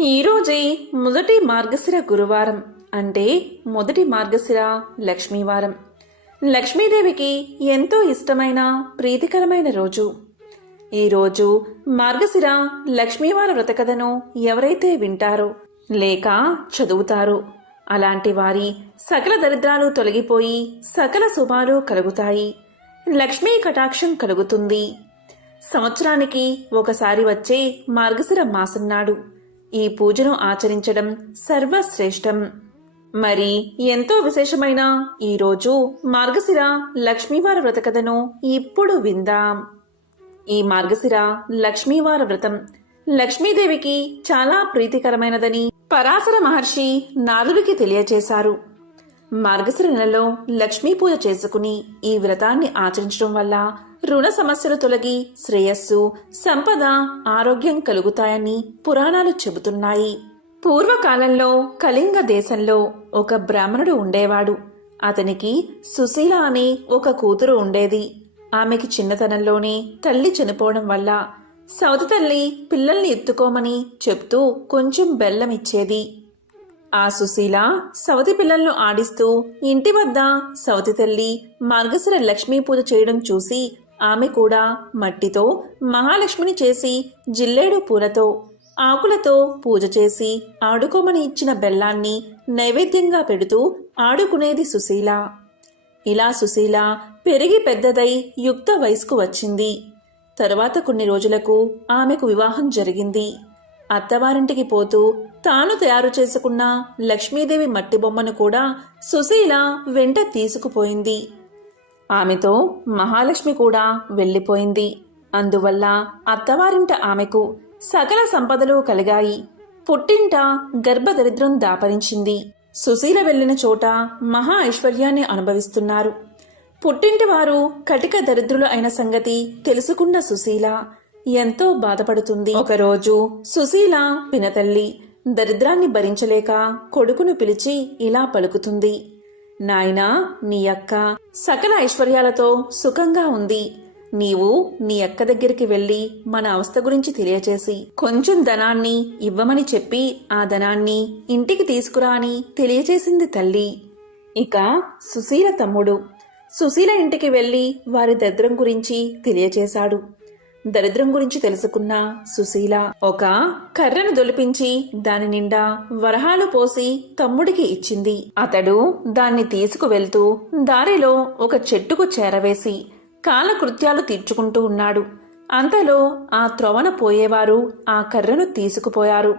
ఈరోజే మొదటి మార్గశిర గురువారం అంటే మొదటి మార్గశిర లక్ష్మీవారం. లక్ష్మీదేవికి ఎంతో ఇష్టమైన ప్రీతికరమైన రోజు. ఈరోజు మార్గశిర లక్ష్మీవార వ్రతకథను ఎవరైతే వింటారో లేక చదువుతారో అలాంటి వారి సకల దరిద్రాలు తొలగిపోయి సకల శుభాలు కలుగుతాయి. లక్ష్మీ కటాక్షం కలుగుతుంది. సంవత్సరానికి ఒకసారి వచ్చే మార్గశిర మాసం నాడు ఈ పూజను ఆచరించడం సర్వశ్రేష్టం. మరి ఎంతో విశేషమైన ఈరోజు మార్గశిర లక్ష్మీవార వ్రతకథను ఇప్పుడు విందాం. ఈ మార్గశిర లక్ష్మీవార వ్రతం లక్ష్మీదేవికి చాలా ప్రీతికరమైనదని పరాశర మహర్షి నారదుడికి తెలియచేశారు. మార్గశిర నెలలో లక్ష్మీ పూజ చేసుకుని ఈ వ్రతాన్ని ఆచరించడం వల్ల రుణ సమస్యలు తొలగి శ్రేయస్సు, సంపద, ఆరోగ్యం కలుగుతాయని పురాణాలు చెబుతున్నాయి. పూర్వకాలంలో కళింగ దేశంలో ఒక బ్రాహ్మణుడు ఉండేవాడు. అతనికి సుశీల అనే ఒక కూతురు ఉండేది. ఆమెకి చిన్నతనంలోనే తల్లి చనిపోవడం వల్ల సవతి తల్లి పిల్లల్ని ఎత్తుకోమని చెప్తూ కొంచెం బెల్లం ఇచ్చేది. ఆ సుశీల సవతి పిల్లలను ఆడిస్తూ ఇంటి వద్ద సవతి తల్లి మార్గశిర లక్ష్మీ పూజ చేయడం చూసి ఆమె కూడా మట్టితో మహాలక్ష్మిని చేసి జిల్లేడు పూలతో ఆకులతో పూజ చేసి ఆడుకోమని ఇచ్చిన బెల్లాన్ని నైవేద్యంగా పెడుతూ ఆడుకునేది సుశీల. ఇలా సుశీల పెరిగి పెద్దదై యుక్త వయస్కు వచ్చింది. తరువాత కొన్ని రోజులకు ఆమెకు వివాహం జరిగింది. అత్తవారింటికి పోతూ తాను తయారు చేసుకున్న లక్ష్మీదేవి మట్టి బొమ్మను కూడా సుశీల వెంట తీసుకుపోయింది. ఆమెతో మహాలక్ష్మి కూడా వెళ్ళిపోయింది. అందువల్ల అత్తవారింట ఆమెకు సకల సంపదలు కలిగాయి. పుట్టింట గర్భదరిద్రం దాపరించింది. సుశీల వెళ్లిన చోట మహా ఐశ్వర్యాన్ని అనుభవిస్తున్నారు. పుట్టింటి వారు కటిక దరిద్రులు అయిన సంగతి తెలుసుకున్న సుశీల ఎంతో బాధపడుతుంది. ఒకరోజు సుశీల పినతల్లి దరిద్రాన్ని భరించలేక కొడుకును పిలిచి ఇలా పలుకుతుంది. నాయనా, నీ అక్క సకల ఐశ్వర్యాలతో సుఖంగా ఉంది. నీవు నీ అక్క దగ్గరికి వెళ్లి మన అవస్థ గురించి తెలియచేసి కొంచెం ధనాన్ని ఇవ్వమని చెప్పి ఆ ధనాన్ని ఇంటికి తీసుకురా అని తెలియచేసింది తల్లి. ఇక సుశీల తమ్ముడు సుశీల ఇంటికి వెళ్లి వారి దరిద్రం గురించి తెలియచేశాడు. దరిద్రం గురించి తెలుసుకున్న సుశీల ఒక కర్రను దొలిపించి దాని నిండా వరహాలు పోసి తమ్ముడికి ఇచ్చింది. అతడు దాన్ని తీసుకువెళ్తూ దారిలో ఒక చెట్టుకు చేరవేసి కాలకృత్యాలు తీర్చుకుంటూ ఉన్నాడు. అంతలో ఆ త్రోవన పోయేవారు ఆ కర్రను తీసుకుపోయారు.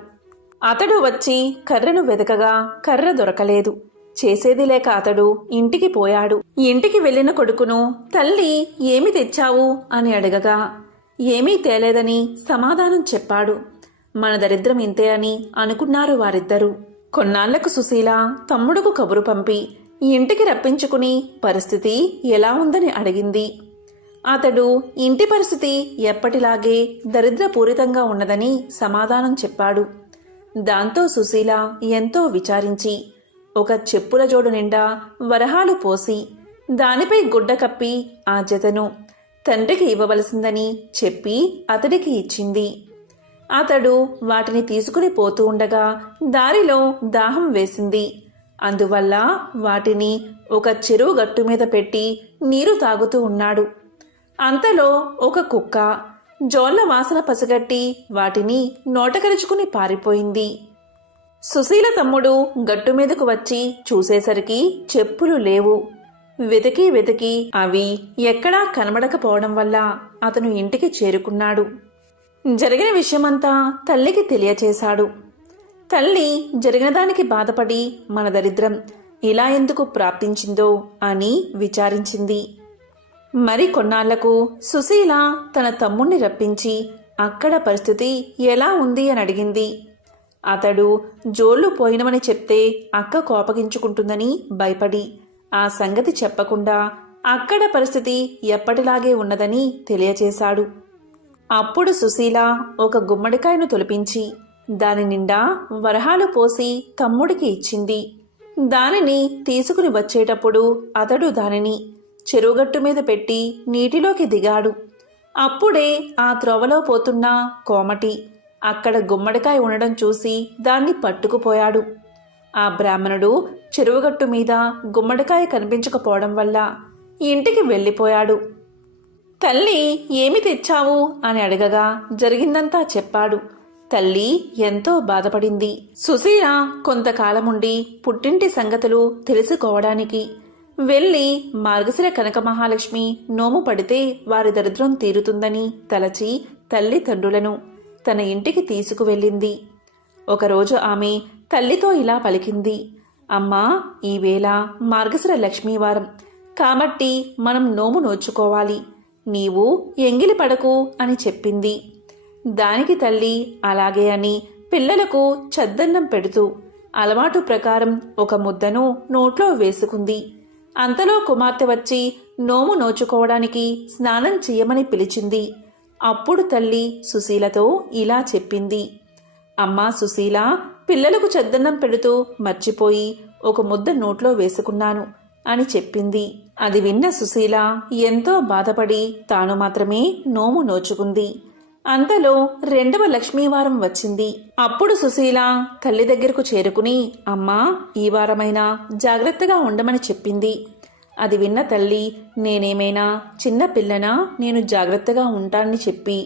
అతడు వచ్చి కర్రను వెదకగా కర్ర దొరకలేదు. చేసేది లేక అతడు ఇంటికి పోయాడు. ఇంటికి వెళ్లిన కొడుకును తల్లి ఏమి తెచ్చావు అని అడగగా ఏమీ తేలేదని సమాధానం చెప్పాడు. మన దరిద్రం ఇంతే అని అనుకున్నారు వారిద్దరూ. కొన్నాళ్లకు సుశీల తమ్ముడుకు కబురు పంపి ఇంటికి రప్పించుకుని పరిస్థితి ఎలా ఉందని అడిగింది. అతడు ఇంటి పరిస్థితి ఎప్పటిలాగే దరిద్రపూరితంగా ఉన్నదని సమాధానం చెప్పాడు. దాంతో సుశీల ఎంతో విచారించి ఒక చెప్పుల జోడు నిండా వరహాలు పోసి దానిపై గుడ్డ కప్పి ఆ జతను తండ్రికి ఇవ్వవలసిందని చెప్పి అతడికి ఇచ్చింది. అతడు వాటిని తీసుకుని పోతూ ఉండగా దారిలో దాహం వేసింది. అందువల్ల వాటిని ఒక చెరువు గట్టు మీద పెట్టి నీరు తాగుతూ ఉన్నాడు. అంతలో ఒక కుక్క జోళ్ల వాసన పసిగట్టి వాటిని నోటకరుచుకుని పారిపోయింది. సుశీల తమ్ముడు గట్టు మీదకు వచ్చి చూసేసరికి చెప్పులు లేవు. వెతికి వెతికి అవి ఎక్కడా కనబడకపోవడం వల్ల అతను ఇంటికి చేరుకున్నాడు. జరిగిన విషయమంతా తల్లికి తెలియచేశాడు. తల్లి జరిగిన దానికి బాధపడి మన దరిద్రం ఇలా ఎందుకు ప్రాప్తించిందో అని విచారించింది. మరి కొన్నాళ్లకు సుశీల తన తమ్ముణ్ణి రప్పించి అక్కడ పరిస్థితి ఎలా ఉంది అని అడిగింది. అతడు జోళ్లు పోయినవని చెప్తే అక్క కోపగించుకుంటుందని భయపడి ఆ సంగతి చెప్పకుండా అక్కడ పరిస్థితి ఎప్పటిలాగే ఉన్నదని తెలియచేశాడు. అప్పుడు సుశీల ఒక గుమ్మడికాయను తొలిపించి దాని నిండా వరహాలు పోసి తమ్ముడికి ఇచ్చింది. దానిని తీసుకుని వచ్చేటప్పుడు అతడు దానిని చెరువుగట్టు మీద పెట్టి నీటిలోకి దిగాడు. అప్పుడే ఆ త్రోవలో పోతున్న కోమటి అక్కడ గుమ్మడికాయ ఉండడం చూసి దాన్ని పట్టుకుపోయాడు. ఆ బ్రాహ్మణుడు చెరువుగట్టు మీద గుమ్మడికాయ కనిపించకపోవడం వల్ల ఇంటికి వెళ్ళిపోయాడు. తల్లి ఏమి తెచ్చావు అని అడగగా జరిగిందంతా చెప్పాడు. తల్లి ఎంతో బాధపడింది. సుశీల కొంతకాలముండి పుట్టింటి సంగతులు తెలుసుకోవడానికి వెళ్ళి మార్గశిర కనక మహాలక్ష్మి నోము పడితే వారి దరిద్రం తీరుతుందని తలచి తల్లిదండ్రులను తన ఇంటికి తీసుకువెళ్ళింది. ఒకరోజు ఆమె తల్లితో ఇలా పలికింది. అమ్మా, ఈవేళ మార్గశిర లక్ష్మీవారం కాబట్టి మనం నోము నోచుకోవాలి. నీవు ఎంగిలి పడకు అని చెప్పింది. దానికి తల్లి అలాగే అని పిల్లలకు చద్దన్నం పెడుతూ అలవాటు ప్రకారం ఒక ముద్దను నోట్లో వేసుకుంది. అంతలో కుమార్తె వచ్చి నోము నోచుకోవడానికి స్నానం చెయ్యమని పిలిచింది. అప్పుడు తల్లి సుశీలతో ఇలా చెప్పింది. అమ్మా సుశీల, పిల్లలకు చద్దన్నం పెడుతూ మర్చిపోయి ఒక ముద్ద నోట్లో వేసుకున్నాను అని చెప్పింది. అది విన్న సుశీల ఎంతో బాధపడి తాను మాత్రమే నోము నోచుకుంది. అంతలో రెండవ లక్ష్మీవారం వచ్చింది. అప్పుడు సుశీల తల్లి దగ్గరకు చేరుకుని, అమ్మా, ఈ వారమైనా జాగ్రత్తగా ఉండమని చెప్పింది. అది విన్న తల్లి, నేనేమైనా చిన్న పిల్లనా, నేను జాగ్రత్తగా ఉంటానని చెప్పి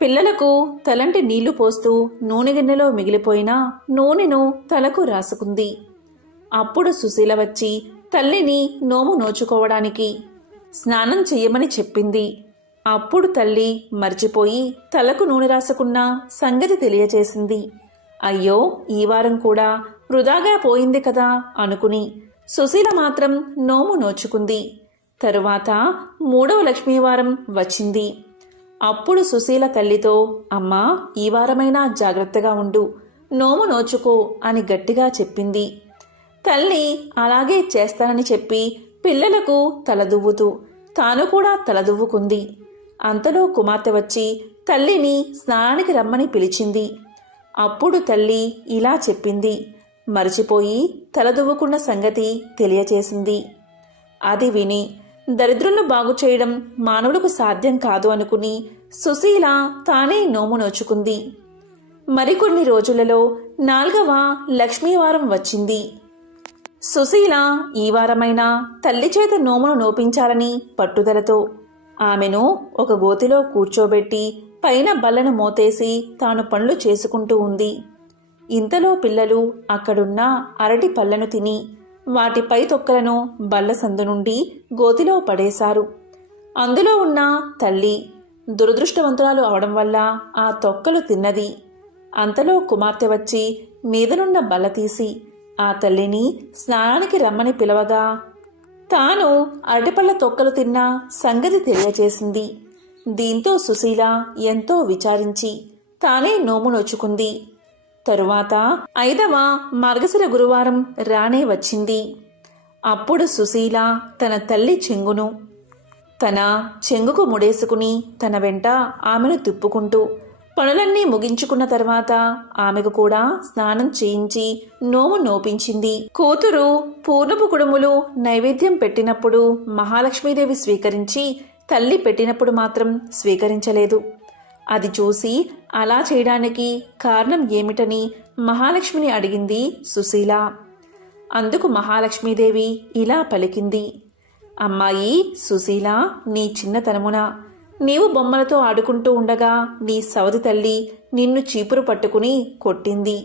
పిల్లలకు తలంటి నీళ్లు పోస్తూ నూనె గిన్నెలో మిగిలిపోయిన నూనెను తలకు రాసుకుంది. అప్పుడు సుశీల వచ్చి తల్లిని నోము నోచుకోవడానికి స్నానం చెయ్యమని చెప్పింది. అప్పుడు తల్లి మర్చిపోయి తలకు నూనె రాసుకున్న సంగతి తెలియచేసింది. అయ్యో, ఈ వారం కూడా వృధాగా పోయింది కదా అనుకుని సుశీల మాత్రం నోము నోచుకుంది. తరువాత మూడవ లక్ష్మీవారం వచ్చింది. అప్పుడు సుశీల తల్లితో, అమ్మా, ఈ వారమైనా జాగ్రత్తగా ఉండు, నోము నోచుకో అని గట్టిగా చెప్పింది. తల్లి అలాగే చేస్తానని చెప్పి పిల్లలకు తలదువ్వుతూ తాను కూడా తలదువ్వుకుంది. అంతలో కుమార్తె వచ్చి తల్లిని స్నానానికి రమ్మని పిలిచింది. అప్పుడు తల్లి ఇలా చెప్పింది. మరిచిపోయి తలదువ్వుకున్న సంగతి తెలియచేసింది. అది విని దరిద్రులను బాగు చేయడం మానవులకు సాధ్యం కాదు అనుకుని సుశీల తానే నోము నోచుకుంది. మరికొన్ని రోజులలో 4వ లక్ష్మీవారం వచ్చింది. సుశీల ఈ వారమైనా తల్లి చేత నోమును నోపించాలని పట్టుదలతో ఆమెను ఒక గోతిలో కూర్చోబెట్టి పైన బల్లను మోతేసి తాను పనులు చేసుకుంటూ ఉంది. ఇంతలో పిల్లలు అక్కడున్న అరటి పళ్ళను తిని వాటిపై తొక్కలను బల్ల సందు నుండి గోతిలో పడేశారు. అందులో ఉన్న తల్లి దురదృష్టవంతురాలు అవడం వల్ల ఆ తొక్కలు తిన్నది. అంతలో కుమార్తె వచ్చి మీదనున్న బల్ల తీసి ఆ తల్లిని స్నానానికి రమ్మని పిలవగా తాను అరటిపళ్ళ తొక్కలు తిన్న సంగతి తెలియజేసింది. దీంతో సుశీల ఎంతో విచారించి తానే నోము నోచుకుంది. తరువాత 5వ మార్గశిర గురువారం రానే వచ్చింది. అప్పుడు సుశీల తన తల్లి తన చెంగుకు ముడేసుకుని తన వెంట ఆమెను తిప్పుకుంటూ పనులన్నీ ముగించుకున్న తర్వాత ఆమెకు కూడా స్నానం చేయించి నోము నోపించింది. కూతురు పూర్ణపు కుడుములు నైవేద్యం పెట్టినప్పుడు మహాలక్ష్మీదేవి స్వీకరించి తల్లి పెట్టినప్పుడు మాత్రం స్వీకరించలేదు. అది చూసి అలా చేయడానికి కారణం ఏమిటని మహాలక్ష్మిని అడిగింది సుశీల. అందుకు మహాలక్ష్మీదేవి ఇలా పలికింది. అమ్మాయి సుశీల, నీ చిన్నతనమున నీవు బొమ్మలతో ఆడుకుంటూ ఉండగా నీ సవతి తల్లి నిన్ను చీపురు పట్టుకుని కొట్టింది.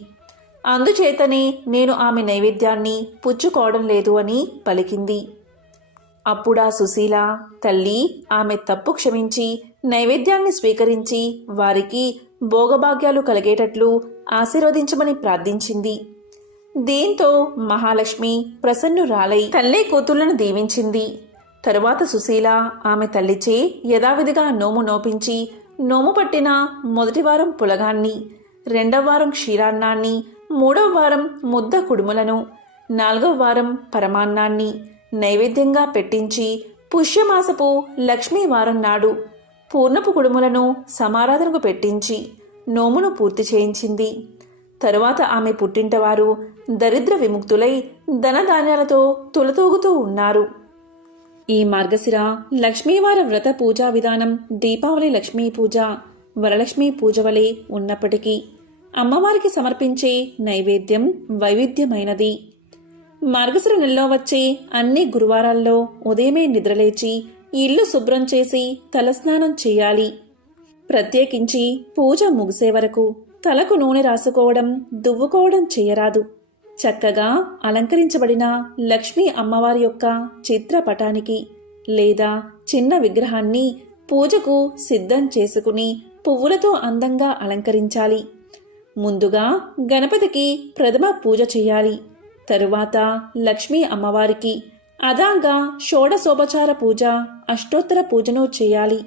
అందుచేతనే నేను ఆమె నైవేద్యాన్ని పుచ్చుకోవడం లేదు అని పలికింది. అప్పుడా సుశీల తల్లి ఆమె తప్పు క్షమించి నైవేద్యాన్ని స్వీకరించి వారికి భోగభాగ్యాలు కలిగేటట్లు ఆశీర్వదించమని ప్రార్థించింది. దీంతో మహాలక్ష్మి ప్రసన్నురాలై తల్లి కూతుళ్లను దీవించింది. తరువాత సుశీల ఆమె తల్లిచే యథావిధిగా నోము నోపించి నోము పట్టిన మొదటి వారం పులగాన్ని, 2వ వారం క్షీరాన్నాన్ని, 3వ వారం ముద్ద కుడుములను, 4వ వారం పరమాన్నాన్ని నైవేద్యంగా పెట్టించి పుష్యమాసపు లక్ష్మీవారం నాడు పూర్ణపు కుడుములను సమారాధనకు పెట్టించి నోమును పూర్తి చేయించింది. తరువాత ఆమె పుట్టింటవారు దరిద్ర విముక్తులై ధనధాన్యాలతో తులతూగుతూ ఉన్నారు. ఈ మార్గశిర లక్ష్మీవార వ్రత పూజా విధానం దీపావళి లక్ష్మీ పూజ వరలక్ష్మి పూజ వలె ఉన్నప్పటికీ అమ్మవారికి సమర్పించే నైవేద్యం వైవిధ్యమైనది. మార్గశిర నెలలో వచ్చే అన్ని గురువారాల్లో ఉదయమే నిద్రలేచి ఇల్లు శుభ్రం చేసి తలస్నానం చేయాలి. ప్రత్యేకించి పూజ ముగిసే వరకు తలకు నూనె రాసుకోవడం, దువ్వుకోవడం చేయరాదు. చక్కగా అలంకరించబడిన లక్ష్మీ అమ్మవారి యొక్క చిత్రపటానికి లేదా చిన్న విగ్రహాన్ని పూజకు సిద్ధం చేసుకుని పువ్వులతో అందంగా అలంకరించాలి. ముందుగా గణపతికి ప్రథమ పూజ చేయాలి. తరువాత లక్ష్మీ అమ్మవారికి అదాగా షోడశోపచార పూజ, అష్టోత్తర పూజను చేయాలి.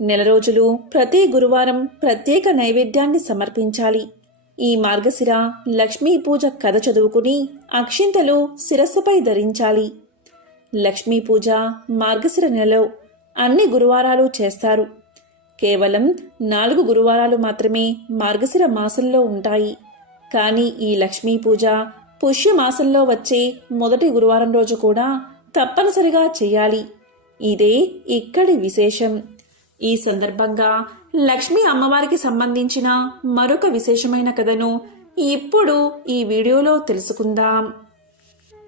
నెల రోజులు ప్రతి గురువారం ప్రత్యేక నైవేద్యాన్ని సమర్పించాలి. ఈ మార్గశిర లక్ష్మీ పూజ కథ చదువుకుని అక్షింతలు శిరస్సుపై ధరించాలి. లక్ష్మీ పూజ మార్గశిర నెలలో అన్ని గురువారాలు చేస్తారు. కేవలం 4 గురువారాలు మాత్రమే మార్గశిర మాసంలో ఉంటాయి. కానీ ఈ లక్ష్మీ పూజ పుష్యమాసంలో వచ్చే మొదటి గురువారం రోజు కూడా తప్పనిసరిగా చేయాలి. ఇదే ఇక్కడి విశేషం. ఈ సందర్భంగా లక్ష్మీ అమ్మవారికి సంబంధించిన మరొక విశేషమైన కథను ఇప్పుడు ఈ వీడియోలో తెలుసుకుందాం.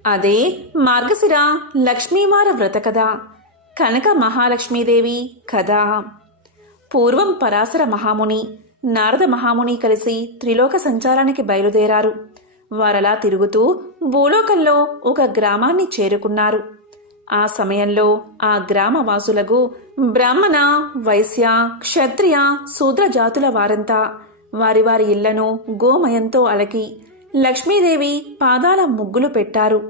అదే మార్గశిర లక్ష్మీవార వ్రత కథ, కనక మహాలక్ష్మీదేవి కథ. పూర్వం పరాశర మహాముని, నారద మహాముని కలిసి త్రిలోక సంచారానికి బయలుదేరారు. వారలా తిరుగుతూ భూలోకంలో ఒక గ్రామాన్ని చేరుకున్నారు. ఆ సమయంలో ఆ గ్రామవాసులకు బ్రాహ్మణ, వైశ్య, క్షత్రియ, శూద్ర జాతుల వారంతా వారి వారి ఇళ్లను గోమయంతో అలకి లక్ష్మీదేవి పాదాల ముగ్గులు పెట్టారు.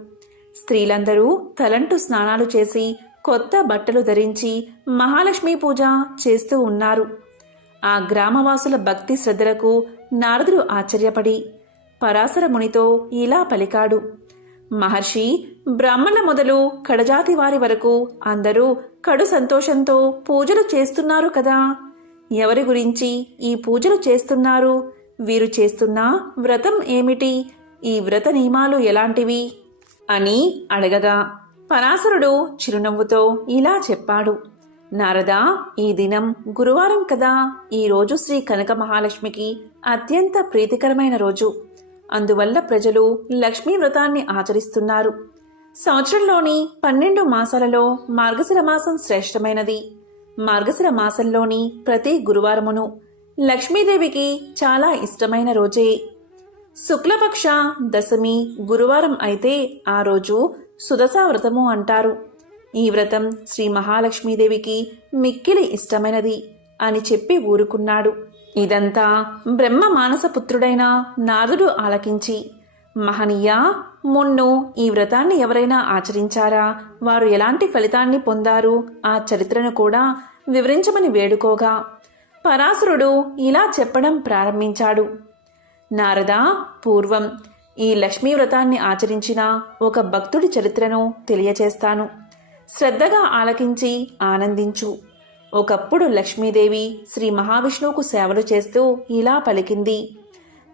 స్త్రీలందరూ తలంటు స్నానాలు చేసి కొత్త బట్టలు ధరించి మహాలక్ష్మీ పూజ చేస్తూ ఉన్నారు. ఆ గ్రామవాసుల భక్తి శ్రద్ధలకు నారదుడు ఆశ్చర్యపడి పరాశర మునితో ఇలా పలికాడు. మహర్షి, బ్రాహ్మణుల మొదలు కడజాతి వారి వరకు అందరూ కడు సంతోషంతో పూజలు చేస్తున్నారు కదా. ఎవరి గురించి ఈ పూజలు చేస్తున్నారు? వీరు చేస్తున్న వ్రతం ఏమిటి? ఈ వ్రత నియమాలు ఎలాంటివి అని అడగగా పరాశరుడు చిరునవ్వుతో ఇలా చెప్పాడు. నారదా, ఈ దినం గురువారం కదా. ఈ రోజు శ్రీ కనక మహాలక్ష్మికి అత్యంత ప్రీతికరమైన రోజు. అందువల్ల ప్రజలు లక్ష్మీ వ్రతాన్ని ఆచరిస్తున్నారు. సంవత్సరంలోని 12 మాసాలలో మార్గశిర మాసం శ్రేష్టమైనది. మార్గశిర మాసంలోని ప్రతి గురువారమును లక్ష్మీదేవికి చాలా ఇష్టమైన రోజే. శుక్లపక్ష దశమి గురువారం అయితే ఆ రోజు సుదశా వ్రతము అంటారు. ఈ వ్రతం శ్రీ మహాలక్ష్మీదేవికి మిక్కిలి ఇష్టమైనది అని చెప్పి ఊరుకున్నాడు. ఇదంతా బ్రహ్మ మానసపుత్రుడైన నారదుడు ఆలకించి, మహనీయ, మున్ను ఈ వ్రతాన్ని ఎవరైనా ఆచరించారా? వారు ఎలాంటి ఫలితాన్ని పొందారు? ఆ చరిత్రను కూడా వివరించమని వేడుకోగా పరాశరుడు ఇలా చెప్పడం ప్రారంభించాడు. నారదా, పూర్వం ఈ లక్ష్మీ వ్రతాన్ని ఆచరించిన ఒక భక్తుడి చరిత్రను తెలియచేస్తాను. శ్రద్ధగా ఆలకించి ఆనందించు. ఒకప్పుడు లక్ష్మీదేవి శ్రీ మహావిష్ణువుకు సేవలు చేస్తూ ఇలా పలికింది.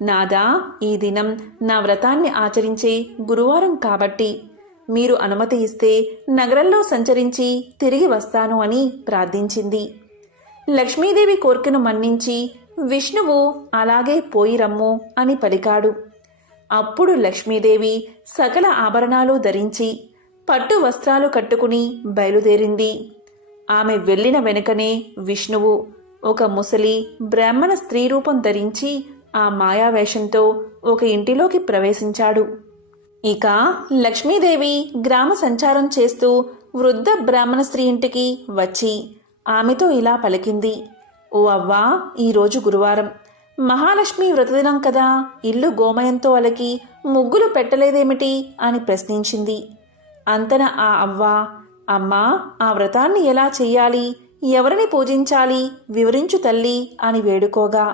నాదా, ఈ దినం నా వ్రతాన్ని ఆచరించే గురువారం కాబట్టి మీరు అనుమతి ఇస్తే నగరంలో సంచరించి తిరిగి వస్తాను అని ప్రార్థించింది. లక్ష్మీదేవి కోరికను మన్నించి విష్ణువు అలాగే పోయి రమ్ము అని పలికాడు. అప్పుడు లక్ష్మీదేవి సకల ఆభరణాలు ధరించి పట్టు వస్త్రాలు కట్టుకుని బయలుదేరింది. ఆమె వెళ్ళిన వెనుకనే విష్ణువు ఒక ముసలి బ్రాహ్మణ స్త్రీ రూపం ధరించి ఆ మాయావేషంతో ఒక ఇంటిలోకి ప్రవేశించాడు. ఇక లక్ష్మీదేవి గ్రామ సంచారం చేస్తూ వృద్ధ బ్రాహ్మణ స్త్రీ ఇంటికి వచ్చి ఆమెతో ఇలా పలికింది. ఓ అవ్వా, ఈరోజు గురువారం, మహాలక్ష్మి వ్రతదినం కదా. ఇల్లు గోమయంతో అలకి ముగ్గులు పెట్టలేదేమిటి అని ప్రశ్నించింది. అంతన ఆ అవ్వ, అమ్మా, ఆ వ్రతాన్ని ఎలా చెయ్యాలి, ఎవరిని పూజించాలి వివరించు తల్లి అని వేడుకోగా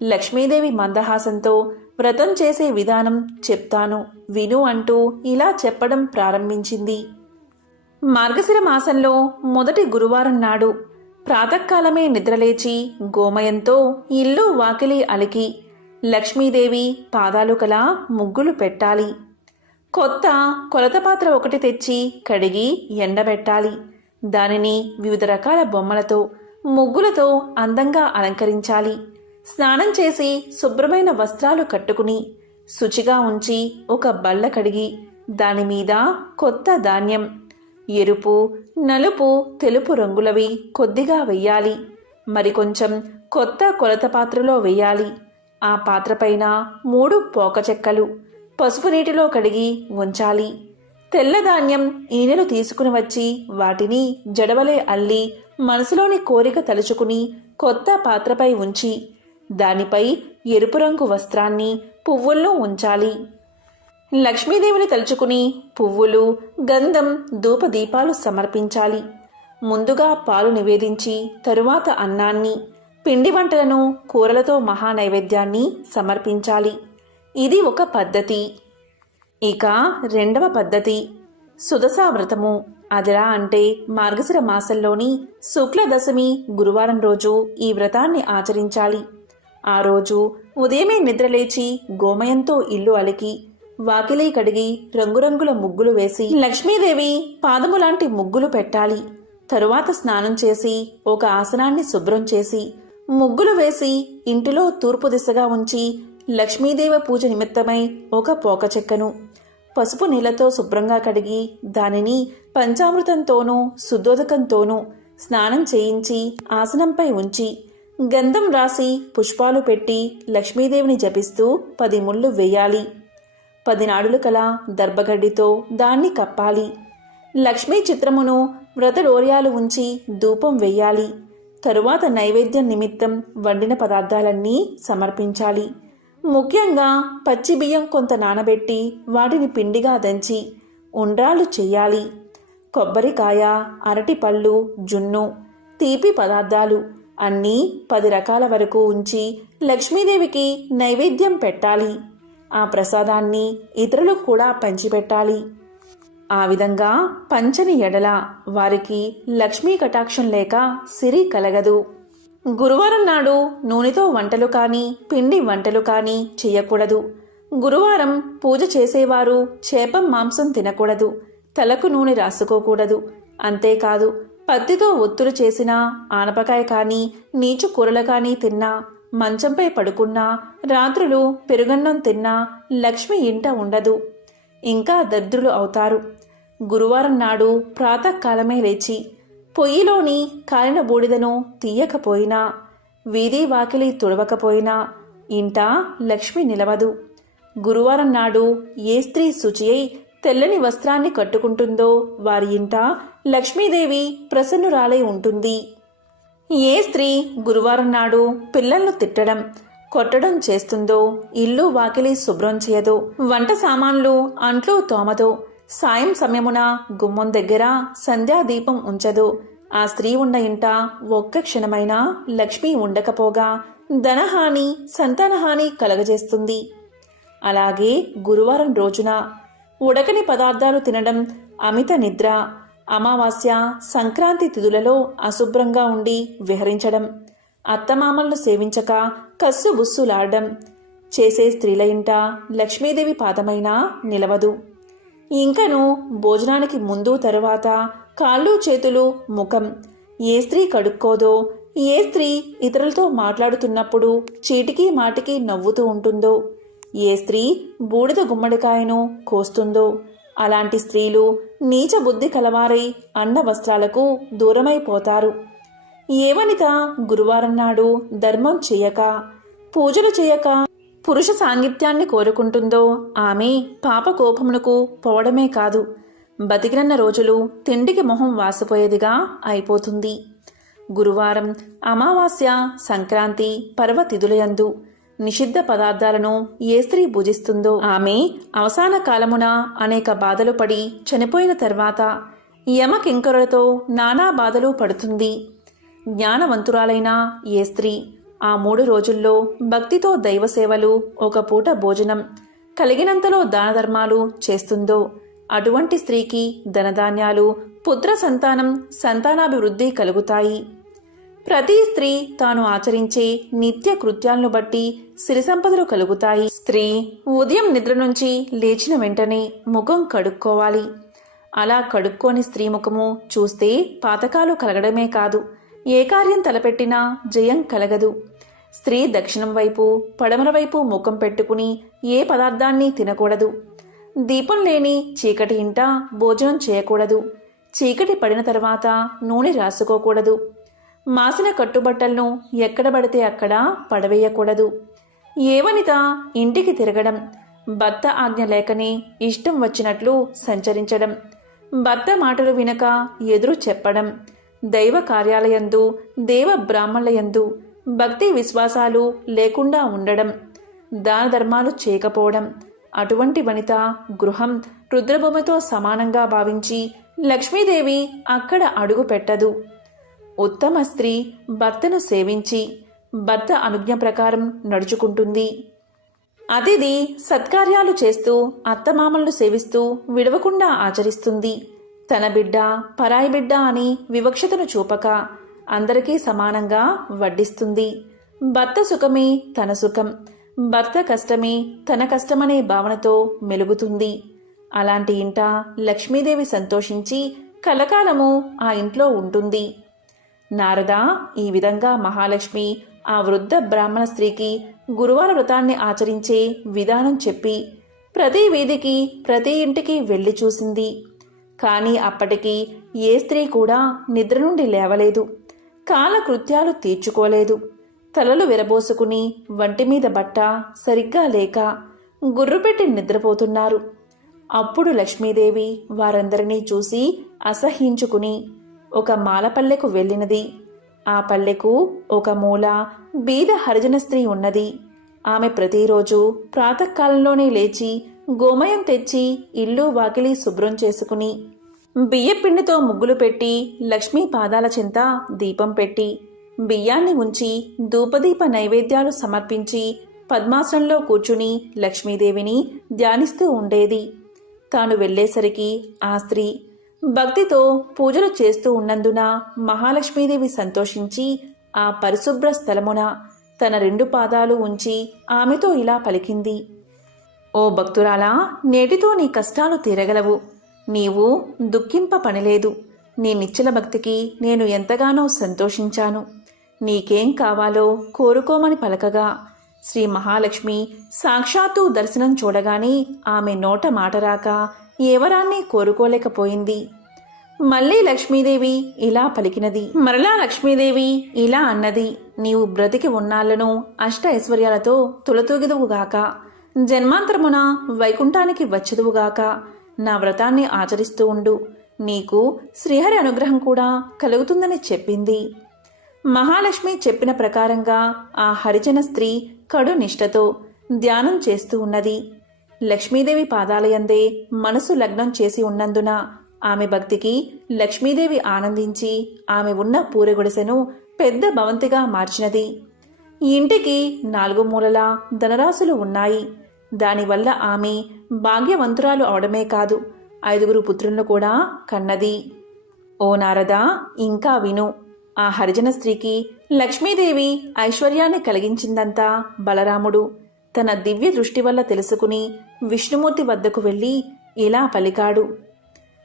లక్ష్మీదేవి మందహాసంతో వ్రతం చేసే విధానం చెప్తాను విను అంటూ ఇలా చెప్పడం ప్రారంభించింది. మార్గశిర మాసంలో మొదటి గురువారం నాడు ప్రాతకాలమే నిద్రలేచి గోమయంతో ఇల్లు వాకిలి అలికి లక్ష్మీదేవి పాదాలు కల ముగ్గులు పెట్టాలి. కొత్త కొలత పాత్ర ఒకటి తెచ్చి కడిగి ఎండబెట్టాలి. దానిని వివిధ రకాల బొమ్మలతో ముగ్గులతో అందంగా అలంకరించాలి. స్నానం చేసి శుభ్రమైన వస్త్రాలు కట్టుకుని శుచిగా ఉంచి ఒక బల్ల కడిగి దానిమీద కొత్త ధాన్యం ఎరుపు, నలుపు, తెలుపు రంగులవి కొద్దిగా వెయ్యాలి. మరికొంచెం కొత్త కొలత పాత్రలో వెయ్యాలి. ఆ పాత్రపైన 3 పోక చెక్కలు పసుపు నీటిలో కడిగి ఉంచాలి. తెల్లధాన్యం ఈనెలు తీసుకుని వచ్చి వాటిని జడవలే అల్లి మనసులోని కోరిక తలుచుకుని కొత్త పాత్రపై ఉంచి దానిపై ఎరుపు రంగు వస్త్రాన్ని, పువ్వులను ఉంచాలి. లక్ష్మీదేవిని తలుచుకుని పువ్వులు, గంధం, ధూపదీపాలు సమర్పించాలి. ముందుగా పాలు నివేదించి తరువాత అన్నాన్ని, పిండి వంటలను, కూరలతో మహానైవేద్యాన్ని సమర్పించాలి. ఇది ఒక పద్ధతి. ఇక రెండవ పద్ధతి సుదశా వ్రతము. అదిలా అంటే మార్గశిర మాసంలోని శుక్ల దశమి గురువారం రోజు ఈ వ్రతాన్ని ఆచరించాలి. ఆ రోజు ఉదయమే నిద్రలేచి గోమయంతో ఇల్లు అలికి వాకిలి కడిగి రంగురంగుల ముగ్గులు వేసి లక్ష్మీదేవి పాదము లాంటి ముగ్గులు పెట్టాలి. తరువాత స్నానం చేసి ఒక ఆసనాన్ని శుభ్రం చేసి ముగ్గులు వేసి ఇంటిలో తూర్పు దిశగా ఉంచి లక్ష్మీదేవి పూజ నిమిత్తమై ఒక పోక చెక్కను పసుపు నీళ్లతో శుభ్రంగా కడిగి దానిని పంచామృతంతోనూ శుద్ధోదకంతోనూ స్నానం చేయించి ఆసనంపై ఉంచి గంధం రాసి పుష్పాలు పెట్టి లక్ష్మీదేవిని జపిస్తూ 10 ముళ్ళు వేయాలి. 10 నాడులు కల దర్భగడ్డితో దాన్ని కప్పాలి. లక్ష్మీ చిత్రమును వ్రతడోర్యాలు ఉంచి ధూపం వెయ్యాలి. తరువాత నైవేద్యం నిమిత్తం వండిన పదార్థాలన్నీ సమర్పించాలి. ముఖ్యంగా పచ్చి బియ్యం కొంత నానబెట్టి వాటిని పిండిగా దంచి ఉండ్రాళ్ళు చెయ్యాలి. కొబ్బరికాయ, అరటిపళ్ళు, జున్ను, తీపి పదార్థాలు అన్నీ 10 రకాల వరకు ఉంచి లక్ష్మీదేవికి నైవేద్యం పెట్టాలి. ఆ ప్రసాదాన్ని ఇతరులకు కూడా పంచిపెట్టాలి. ఆ విధంగా పంచని ఎడల వారికి లక్ష్మీ కటాక్షం లేక సిరి కలగదు. గురువారం నాడు నూనెతో వంటలు కానీ పిండి వంటలు కానీ చేయకూడదు. గురువారం పూజ చేసేవారు చేప మాంసం తినకూడదు. తలకు నూనె రాసుకోకూడదు. అంతేకాదు పత్తితో ఒత్తులు చేసిన ఆనపకాయ కానీ నీచు కూరలు కానీ తిన్నా, మంచంపై పడుకున్నా, రాత్రులు పెరుగన్నం తిన్నా లక్ష్మి ఇంట ఉండదు. ఇంకా దరిద్రులు అవుతారు. గురువారం నాడు ప్రాతకాలమే లేచి పొయ్యిలోని కాలిన బూడిదను తీయకపోయినా, వీధి వాకిలి తుడవకపోయినా ఇంట లక్ష్మి నిలవదు. గురువారం నాడు ఏ స్త్రీ శుచి అయి తెల్లని వస్త్రాన్ని కట్టుకుంటుందో వారి ఇంట లక్ష్మీదేవి ప్రసన్నురాలై ఉంటుంది. ఏ స్త్రీ గురువారం నాడు పిల్లలను తిట్టడం, కొట్టడం చేస్తుందో, ఇల్లు వాకిలి శుభ్రం చేయదో, వంట సామాన్లు అంట్లో తోమదో, సాయం సమయమున గుమ్మం దగ్గర సంధ్యాదీపం ఉంచదో, ఆ స్త్రీ ఉన్న ఇంట ఒక్క క్షణమైనా లక్ష్మి ఉండకపోగా ధనహాని, సంతానహాని కలగజేస్తుంది. అలాగే గురువారం రోజున ఉడకని పదార్థాలు తినడం, అమిత నిద్ర, అమావాస్య, సంక్రాంతి తిథులలో అశుభ్రంగా ఉండి విహరించడం, అత్తమామలను సేవించక కస్సు బుస్సులాడడం చేసే స్త్రీల ఇంట లక్ష్మీదేవి పాదమైనా నిలవదు. ఇంకను భోజనానికి ముందు తరువాత కాళ్ళు, చేతులు, ముఖం ఏ స్త్రీ కడుక్కోదో, ఏ స్త్రీ ఇతరులతో మాట్లాడుతున్నప్పుడు చీటికి మాటికి నవ్వుతూ ఉంటుందో, ఏ స్త్రీ బూడిద గుమ్మడికాయను కోస్తుందో అలాంటి స్త్రీలు నీచ బుద్ధి కలవారై అన్న వస్త్రాలకు దూరమైపోతారు. ఏ వనిత గురువారం నాడు ధర్మం చేయక, పూజలు చేయక పురుష సాంగిత్యాన్ని కోరుకుంటుందో ఆమె పాపకోపమునకు పోవడమే కాదు, బతికినన్న రోజులు తిండికి మొహం వాసిపోయేదిగా అయిపోతుంది. గురువారం, అమావాస్య, సంక్రాంతి పర్వతిథులయందు నిషిద్ధ పదార్థాలను ఏ స్త్రీ భుజిస్తుందో ఆమె అవసాన కాలమున అనేక బాధలు పడి చనిపోయిన తర్వాత యమకింకరులతో నానా బాధలు పడుతుంది. జ్ఞానవంతురాలైన ఏ స్త్రీ ఆ 3 రోజుల్లో భక్తితో దైవసేవలు, ఒక పూట భోజనం, కలిగినంతలో దానధర్మాలు చేస్తుందో అటువంటి స్త్రీకి ధనధాన్యాలు, పుత్ర సంతానం, సంతానాభివృద్ధి కలుగుతాయి. ప్రతి స్త్రీ తాను ఆచరించే నిత్య కృత్యాలను బట్టి సిరి సంపదలు కలుగుతాయి. స్త్రీ ఉదయం నిద్ర నుంచి లేచిన వెంటనే ముఖం కడుక్కోవాలి. అలా కడుక్కోని స్త్రీ ముఖము చూస్తే పాతకాలు కలగడమే కాదు, ఏ కార్యం తలపెట్టినా జయం కలగదు. స్త్రీ దక్షిణం వైపు పడమర వైపు ముఖం పెట్టుకుని ఏ పదార్థాన్ని తినకూడదు. దీపం లేని చీకటి ఇంట భోజనం చేయకూడదు. చీకటి పడిన తర్వాత నూనె రాసుకోకూడదు. మాసిన కట్టుబట్టలను ఎక్కడ పడితే అక్కడ పడవేయకూడదు. ఏ వనిత ఇంటికి తిరగడం, భర్త ఆజ్ఞ లేకనే ఇష్టం వచ్చినట్లు సంచరించడం, భర్త మాటలు వినక ఎదురు చెప్పడం, దైవ కార్యాలయందు దేవ బ్రాహ్మణులయందు భక్తి విశ్వాసాలు లేకుండా ఉండడం, దాన ధర్మాలు చేయకపోవడం, అటువంటి వనిత గృహం రుద్రభూమితో సమానంగా భావించి లక్ష్మీదేవి అక్కడ అడుగు పెట్టదు. ఉత్తమ స్త్రీ భర్తను సేవించి భర్త అనుజ్ఞ ప్రకారం నడుచుకుంటుంది. అతిథి సత్కార్యాలు చేస్తూ అత్తమామలను సేవిస్తూ విడవకుండా ఆచరిస్తుంది. తన బిడ్డ పరాయి బిడ్డ అని వివక్షతను చూపక అందరికీ సమానంగా వడ్డిస్తుంది. భర్త సుఖమే తన సుఖం, భర్త కష్టమే తన కష్టమనే భావనతో మెలుగుతుంది. అలాంటి ఇంట లక్ష్మీదేవి సంతోషించి కలకాలము ఆ ఇంట్లో ఉంటుంది. నారద ఈ విధంగా మహాలక్ష్మి ఆ వృద్ధ బ్రాహ్మణ స్త్రీకి గురువార వ్రతాన్ని ఆచరించే విధానం చెప్పి ప్రతి వీధికి ప్రతి ఇంటికి వెళ్ళి చూసింది. కానీ అప్పటికి ఏ స్త్రీ కూడా నిద్ర నుండి లేవలేదు. కాలకృత్యాలు తీర్చుకోలేదు. తలలు విరబోసుకుని వంటి మీద బట్ట సరిగ్గా లేక గుర్రుపెట్టి నిద్రపోతున్నారు. అప్పుడు లక్ష్మీదేవి వారందరినీ చూసి అసహ్యించుకుని ఒక మాలపల్లెకు వెళ్ళినది. ఆ పల్లెకు ఒక మూల బీద హరిజన స్త్రీ ఉన్నది. ఆమె ప్రతిరోజు ప్రాతకాలంలోనే లేచి గోమయం తెచ్చి ఇల్లు వాకిలి శుభ్రం చేసుకుని బియ్యపిండితో ముగ్గులు పెట్టి లక్ష్మీ పాదాల చెంత దీపం పెట్టి బియ్యాన్ని ఉంచి ధూపదీప నైవేద్యాలు సమర్పించి పద్మాసనంలో కూర్చుని లక్ష్మీదేవిని ధ్యానిస్తూ ఉండేది. తాను వెళ్ళేసరికి ఆ స్త్రీ భక్తితో పూజలు చేస్తూ ఉన్నందున మహాలక్ష్మీదేవి సంతోషించి ఆ పరిశుభ్ర స్థలమున తన 2 పాదాలు ఉంచి ఆమెతో ఇలా పలికింది. ఓ భక్తురాలా, నేటితో నీ కష్టాలు తీరగలవు. నీవు దుఃఖింప పనిలేదు. నీ నిశ్చల భక్తికి నేను ఎంతగానో సంతోషించాను. నీకేం కావాలో కోరుకోమని పలకగా శ్రీ మహాలక్ష్మి సాక్షాత్తు దర్శనం చూడగానే ఆమె నోట మాట రాక ఎవరాన్ని కోరుకోలేకపోయింది. మళ్ళీ లక్ష్మీదేవి ఇలా పలికినది. మరలా లక్ష్మీదేవి ఇలా అన్నది. నీవు బ్రతికి ఉన్నాళ్లను అష్ట ఐశ్వర్యాలతో తులతూగిదువుగాక, జన్మాంతరమున వైకుంఠానికి వచ్చదువుగాక. నా వ్రతాన్ని ఆచరిస్తూ ఉండు. నీకు శ్రీహరి అనుగ్రహం కూడా కలుగుతుందని చెప్పింది. మహాలక్ష్మి చెప్పిన ప్రకారంగా ఆ హరిజన స్త్రీ కడు నిష్ఠతో ధ్యానం చేస్తూ ఉన్నది. లక్ష్మీదేవి పాదాలయందే మనసు లగ్నం చేసి ఉన్నందున ఆమె భక్తికి లక్ష్మీదేవి ఆనందించి ఆమె ఉన్న పూరెగుడిసెను పెద్ద భవంతిగా మార్చినది. ఇంటికి 4 మూలలా ధనరాశులు ఉన్నాయి. దానివల్ల ఆమె భాగ్యవంతురాలు అవడమే కాదు 5 పుత్రులను కూడా కన్నది. ఓ నారద, ఇంకా విను. ఆ హరిజన స్త్రీకి లక్ష్మీదేవి ఐశ్వర్యాన్ని కలిగించిందంతా బలరాముడు తన దివ్య దృష్టి వల్ల తెలుసుకుని విష్ణుమూర్తి వద్దకు వెళ్ళి ఇలా పలికాడు.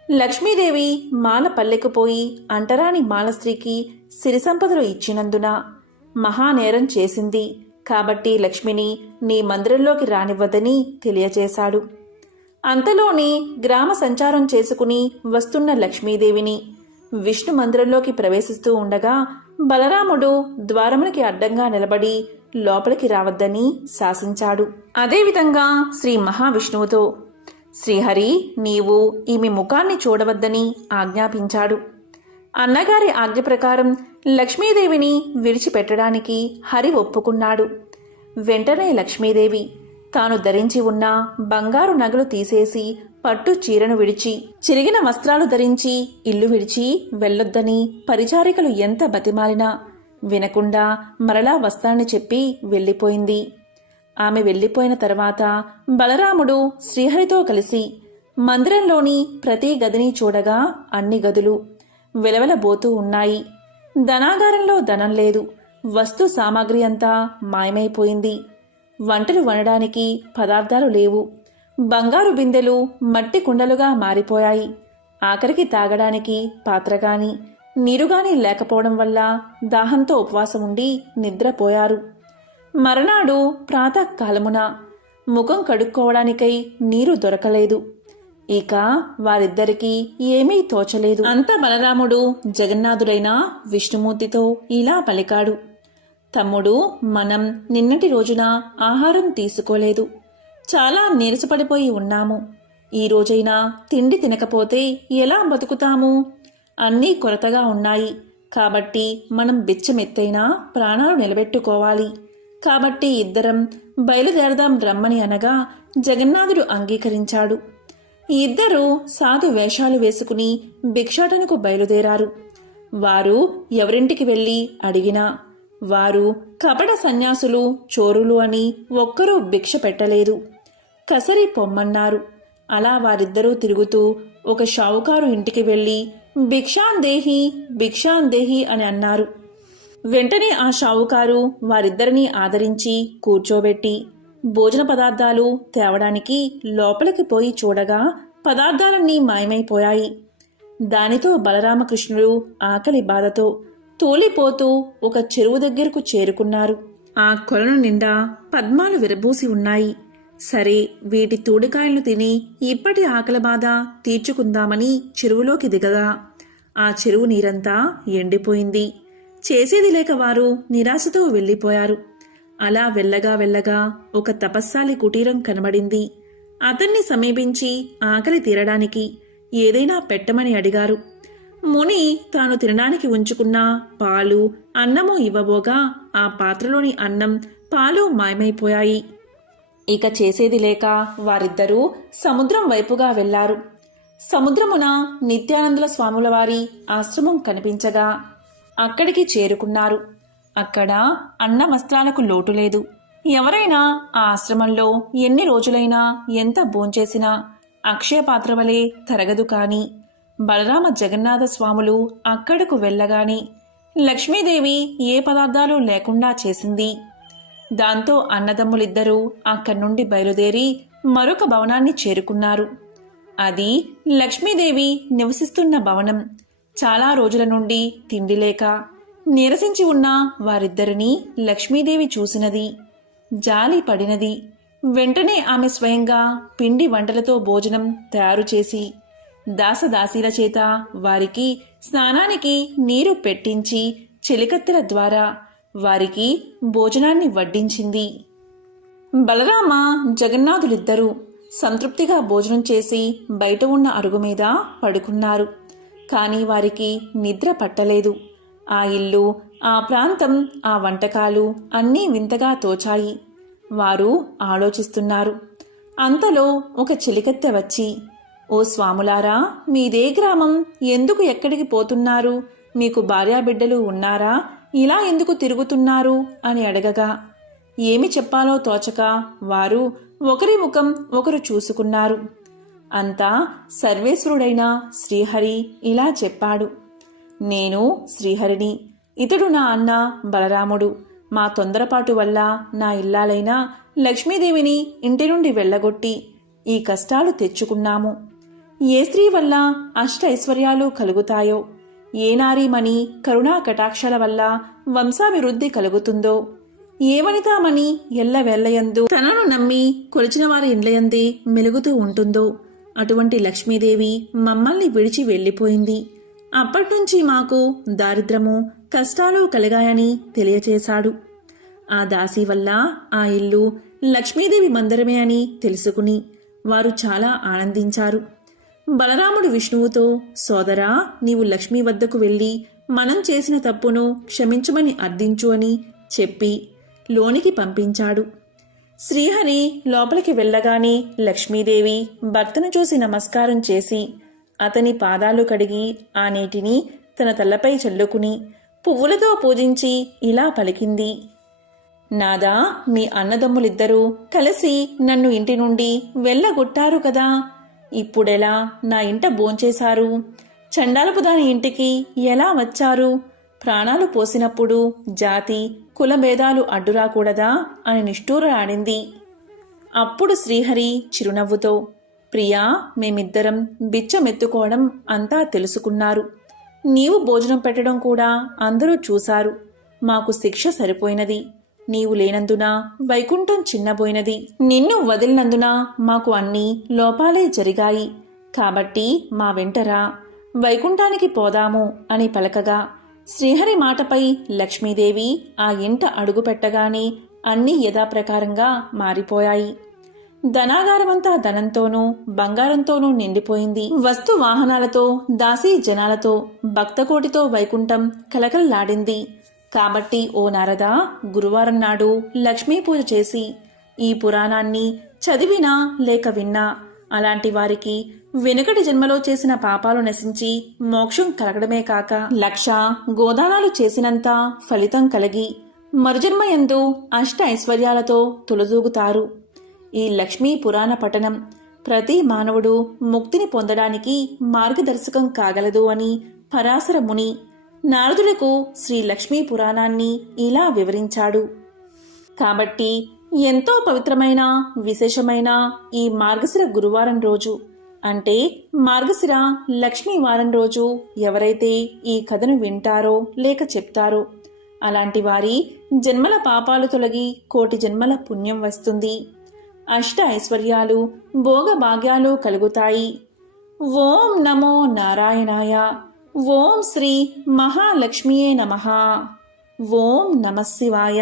లక్ష్మీదేవి మాల పల్లెకు పోయి అంటరాని మాల స్త్రీకి సిరి సంపదలు ఇచ్చినందున మహానేరం చేసింది. కాబట్టి లక్ష్మిని నీ మందిరంలోకి రానివ్వదని తెలియచేశాడు. అంతలోనే గ్రామ సంచారం చేసుకుని వస్తున్న లక్ష్మీదేవిని విష్ణు మందిరంలోకి ప్రవేశిస్తూ ఉండగా బలరాముడు ద్వారమునికి అడ్డంగా నిలబడి లోపలికి రావద్దని శాసించాడు. అదేవిధంగా శ్రీ మహావిష్ణువుతో శ్రీహరి నీవు ఈమె ముఖాన్ని చూడవద్దని ఆజ్ఞాపించాడు. అన్నగారి ఆజ్ఞ ప్రకారం లక్ష్మీదేవిని విడిచిపెట్టడానికి హరి ఒప్పుకున్నాడు. వెంటనే లక్ష్మీదేవి తాను ధరించి ఉన్న బంగారు నగలు తీసేసి పట్టు చీరను విడిచి చిరిగిన వస్త్రాలు ధరించి ఇల్లు విడిచి వెళ్ళొద్దని పరిచారికలు ఎంత బతిమాలినా వినకుండా మరలా వస్త్రాన్ని చెప్పి వెళ్ళిపోయింది. ఆమె వెళ్ళిపోయిన తర్వాత బలరాముడు శ్రీహరితో కలిసి మందిరంలోని ప్రతి గదిని చూడగా అన్ని గదులు వెలవెలబోతూ ఉన్నాయి. ధనాగారంలో ధనం లేదు. వస్తు సామాగ్రి అంతా మాయమైపోయింది. వంటలు వండడానికి పదార్థాలు లేవు. బంగారు బిందెలు మట్టి కుండలుగా మారిపోయాయి. ఆఖరికి తాగడానికి పాత్ర గాని నీరుగాని లేకపోవడం వల్ల దాహంతో ఉపవాసం ఉండి నిద్రపోయారు. మరునాడు ప్రాతకాలమున ముఖం కడుక్కోవడానికై నీరు దొరకలేదు. ఇక వారిద్దరికీ ఏమీ తోచలేదు. అంత బలరాముడు జగన్నాథుడైన విష్ణుమూర్తితో ఇలా పలికాడు: తమ్ముడు, మనం నిన్నటి రోజున ఆహారం తీసుకోలేదు. చాలా నీరసపడిపోయి ఉన్నాము. ఈ రోజైనా తిండి తినకపోతే ఎలా బతుకుతాము? అన్నీ కొరతగా ఉన్నాయి. కాబట్టి మనం బిచ్చమెత్తైనా ప్రాణాలు నిలబెట్టుకోవాలి. కాబట్టి ఇద్దరం బయలుదేరదాం రమ్మని అనగా జగన్నాథుడు అంగీకరించాడు. ఇద్దరూ సాధు వేషాలు వేసుకుని భిక్షాటనకు బయలుదేరారు. వారు ఎవరింటికి వెళ్ళి అడిగినా వారు కపట సన్యాసులు, చోరులు అని ఒక్కరూ భిక్ష పెట్టలేదు. కసరి పొమ్మన్నారు. అలా వారిద్దరూ తిరుగుతూ ఒక షావుకారు ఇంటికి వెళ్ళి భిక్షాందేహి భిక్షాందేహి అని అన్నారు. వెంటనే ఆ షావుకారు వారిద్దరినీ ఆదరించి కూర్చోబెట్టి భోజన పదార్థాలు తేవడానికి లోపలికి పోయి చూడగా పదార్థాలన్నీ మాయమైపోయాయి. దానితో బలరామకృష్ణుడు ఆకలి బాధతో తూలిపోతూ ఒక చెరువు దగ్గరకు చేరుకున్నారు. ఆ కొలను నిండా పద్మాలు విరబూసి ఉన్నాయి. సరే, వీటి తూడికాయలను తిని ఇప్పటి ఆకలి బాధ తీర్చుకుందామని చెరువులోకి దిగగా ఆ చెరువు నీరంతా ఎండిపోయింది. చేసేది లేక వారు నిరాశతో వెళ్ళిపోయారు. అలా వెళ్ళగా వెళ్ళగా ఒక తపస్సాలి కుటీరం కనబడింది. అతన్ని సమీపించి ఆకలి తీరడానికి ఏదైనా పెట్టమని అడిగారు. ముని తాను తినడానికి ఉంచుకున్న పాలు, అన్నము ఇవ్వబోగా ఆ పాత్రలోని అన్నం, పాలు మాయమైపోయాయి. ఇక చేసేది లేక వారిద్దరూ సముద్రం వైపుగా వెళ్లారు. సముద్రమున నిత్యానందుల స్వాముల వారి ఆశ్రమం కనిపించగా అక్కడికి చేరుకున్నారు. అక్కడ అన్న వస్త్రాలకు లోటు లేదు. ఎవరైనా ఆ ఆశ్రమంలో ఎన్ని రోజులైనా ఎంత భోంచేసినా అక్షయపాత్ర వలె తరగదు. కాని బలరామ జగన్నాథ స్వాములు అక్కడకు వెళ్ళగాని లక్ష్మీదేవి ఏ పదార్థాలు లేకుండా చేసింది. దాంతో అన్నదమ్ములిద్దరూ అక్కడి నుండి బయలుదేరి మరొక భవనాన్ని చేరుకున్నారు. అది లక్ష్మీదేవి నివసిస్తున్న భవనం. చాలా రోజుల నుండి తిండి లేక నీరసించి ఉన్న వారిద్దరినీ లక్ష్మీదేవి చూసినది, జాలి పడినది. వెంటనే ఆమె స్వయంగా పిండి వంటలతో భోజనం తయారు చేసి దాసదాసీల చేత వారికి స్నానానికి నీరు పెట్టించి చెలికత్తెల ద్వారా వారికి భోజనాన్ని వడ్డించింది. బలరామ జగన్నాథులిద్దరూ సంతృప్తిగా భోజనం చేసి బయట ఉన్న అరుగు మీద పడుకున్నారు. కానీ వారికి నిద్ర పట్టలేదు. ఆ ఇల్లు, ఆ ప్రాంతం, ఆ వంటకాలు అన్నీ వింతగా తోచాయి. వారు ఆలోచిస్తున్నారు. అంతలో ఒక చెలికత్తె వచ్చి, ఓ స్వాములారా, మీదే గ్రామం, ఎందుకు ఎక్కడికి పోతున్నారు? మీకు భార్యాబిడ్డలు ఉన్నారా? ఇలా ఎందుకు తిరుగుతున్నారు అని అడగగా ఏమి చెప్పాలో తోచక వారు ఒకరి ముఖం ఒకరు చూసుకున్నారు. అంతా సర్వేశ్వరుడైన శ్రీహరి ఇలా చెప్పాడు: నేను శ్రీహరిని, ఇతడు నా అన్న బలరాముడు. మా తొందరపాటు వల్ల నా ఇల్లాలైన లక్ష్మీదేవిని ఇంటి నుండి వెళ్ళగొట్టి ఈ కష్టాలు తెచ్చుకున్నాము. ఏ స్త్రీ వల్ల అష్ట ఐశ్వర్యాలు కలుగుతాయో, ఏ నారీమణి కరుణా కటాక్షల వల్ల వంశాభివృద్ధి కలుగుతుందో, ఏ వనితామణి ఎల్లవెల్లయందు తనను నమ్మి కొలిచిన వారి ఇండ్లయందే మెలుగుతూ ఉంటుందో అటువంటి లక్ష్మీదేవి మమ్మల్ని విడిచి వెళ్ళిపోయింది. అప్పట్నుంచి మాకు దారిద్రము, కష్టాలు కలిగాయని తెలియచేశాడు. ఆ దాసి వల్ల ఆ ఇల్లు లక్ష్మీదేవి మందిరమే అని తెలుసుకుని వారు చాలా ఆనందించారు. బలరాముడు విష్ణువుతో, సోదరా, నీవు లక్ష్మీ వద్దకు వెళ్ళి మనం చేసిన తప్పును క్షమించమని అర్థించు అని చెప్పి లోనికి పంపించాడు. శ్రీహరి లోపలికి వెళ్ళగానే లక్ష్మీదేవి భర్తను చూసి నమస్కారం చేసి అతని పాదాలు కడిగి ఆ నీటిని తన తలపై చల్లుకుని పువ్వులతో పూజించి ఇలా పలికింది: నాదా, మీ అన్నదమ్ములిద్దరూ కలిసి నన్ను ఇంటి నుండి వెళ్ళగొట్టారు కదా, ఇప్పుడెలా నా ఇంట భోంచేశారు? చండాలపు దాని ఇంటికి ఎలా వచ్చారు? ప్రాణాలు పోసినప్పుడు జాతి కులభేదాలు అడ్డురాకూడదా అని నిష్ఠూరాడింది. అప్పుడు శ్రీహరి చిరునవ్వుతో, ప్రియా, మేమిద్దరం బిచ్చమెత్తుకోవడం అంతా తెలుసుకున్నారు. నీవు భోజనం పెట్టడం కూడా అందరూ చూశారు. మాకు శిక్ష సరిపోయినది. నీవు లేనందున వైకుంఠం చిన్నబోయినది. నిన్ను వదిలినందున మాకు అన్నీ లోపాలే జరిగాయి. కాబట్టి మా వెంటరా, వైకుంఠానికి పోదాము అని పలకగా శ్రీహరి మాటపై లక్ష్మీదేవి ఆ ఇంట అడుగుపెట్టగానే అన్నీ యథాప్రకారంగా మారిపోయాయి. ధనాగారమంతా ధనంతోనూ బంగారంతోనూ నిండిపోయింది. వస్తు వాహనాలతో, దాసీ జనాలతో, భక్తకోటితో వైకుంఠం కలకల్లాడింది. కాబట్టి ఓ నారదా, గురువారం నాడు లక్ష్మీ పూజ చేసి ఈ పురాణాన్ని చదివినా లేక విన్నా అలాంటి వారికి వెనుకటి జన్మలో చేసిన పాపాలు నశించి మోక్షం కలగడమే కాక 1,00,000 గోదానాలు చేసినంత ఫలితం కలిగి మరుజన్మయందు అష్ట ఐశ్వర్యాలతో తులదూగుతారు. ఈ లక్ష్మీ పురాణ పఠనం ప్రతి మానవుడు ముక్తిని పొందడానికి మార్గదర్శకం కాగలదు అని పరాశర ముని నారదులకు శ్రీ లక్ష్మీ పురాణాన్ని ఇలా వివరించాడు. కాబట్టి ఎంతో పవిత్రమైన విశేషమైన ఈ మార్గశిర గురువారం రోజు, అంటే మార్గశిర లక్ష్మీ వారం రోజు ఎవరైతే ఈ కథను వింటారో లేక చెప్తారో అలాంటి వారి జన్మల పాపాలు తొలగి కోటి జన్మల పుణ్యం వస్తుంది. అష్ట ఐశ్వర్యాలు, భోగభాగ్యాలు కలుగుతాయి. ఓం నమో నారాయణాయ. ఓం శ్రీ మహాలక్ష్మియే నమః. ఓం నమః శివాయ.